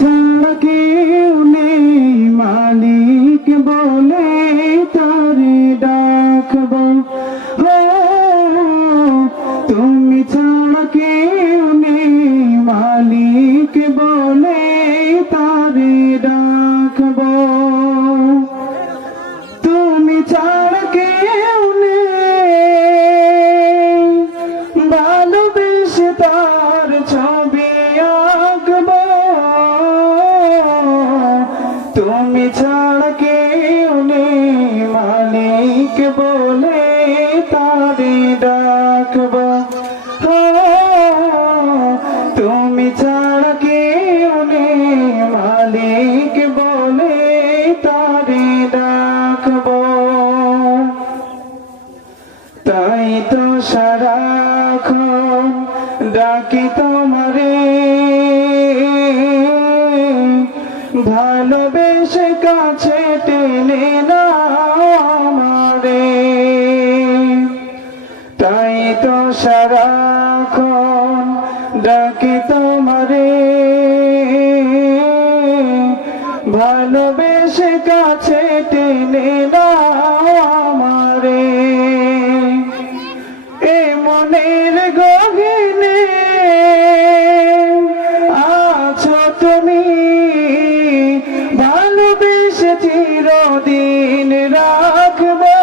ছাড়া কেউ নেই মালিক বলে তারে ডাকবো। তুমি ছাড়া কেউ নেই মালিক বলে তারে ডাকবো। তুমি ছাড়া কেউ নেই ভালোবেসে তার ছবি আঁকবো। তুমি ছাড়া কেউ নেই মালিক বলে তারে ডাকবো। তুমি ছাড়া কেউ নেই মালিক বলে তারে ডাকবো। তাই তো সারাক্ষণ ডাকি তোমারে, ভালোবেসে কাছে টেনে নাও আমারে। তাই তো সারাক্ষণ ডাকি তোমারে, ভালোবেসে কাছে টেনে নাও আমারে। এ মনের গহীনে আছো তুমি, ভালোবেসে চিরদিন রাখবো।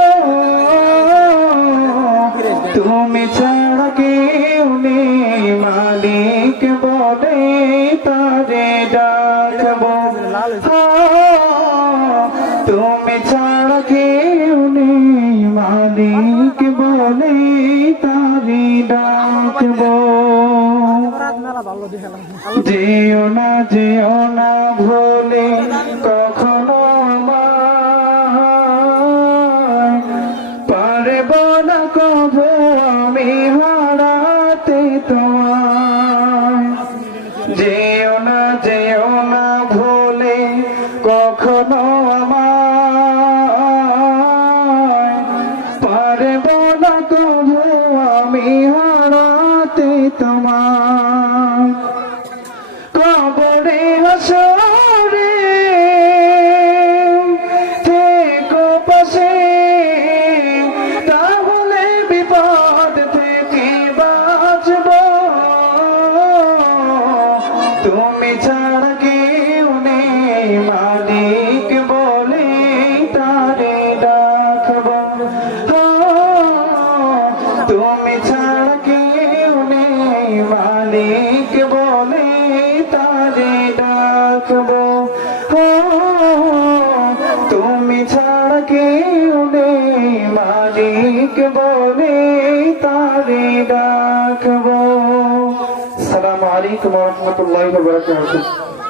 তুমি ছাড়া কেউ নেই মালিক বলে তারে ডাকবো। তুমি ছাড়া কেউ নেই মালিক বলে তারে ডাকবো। যেও না ভুলে কখনো আমায়, পারবো না কবো আমি হারাতে তোমায়। যেও না ভুলে কখনো আমায়, পারবো না কবো আমি হারাতে তোমায়। কবরে হাসরে থেকো পাশে, তাহলে বিপদ থেকে বাঁচবো। তুমি ছাড়া কেউ নেই মালিক বলে তারে ডাকবো। তুমি ছাড়া কেউ নেই মালিক বলে তারে ডাকবো। তুমি ছাড়া কেউ নেই মালিক বলে তারে ডাকবো। আসসালামু আলাইকুম ওয়া রাহমাতুল্লাহি ওয়া বারাকাতুহু।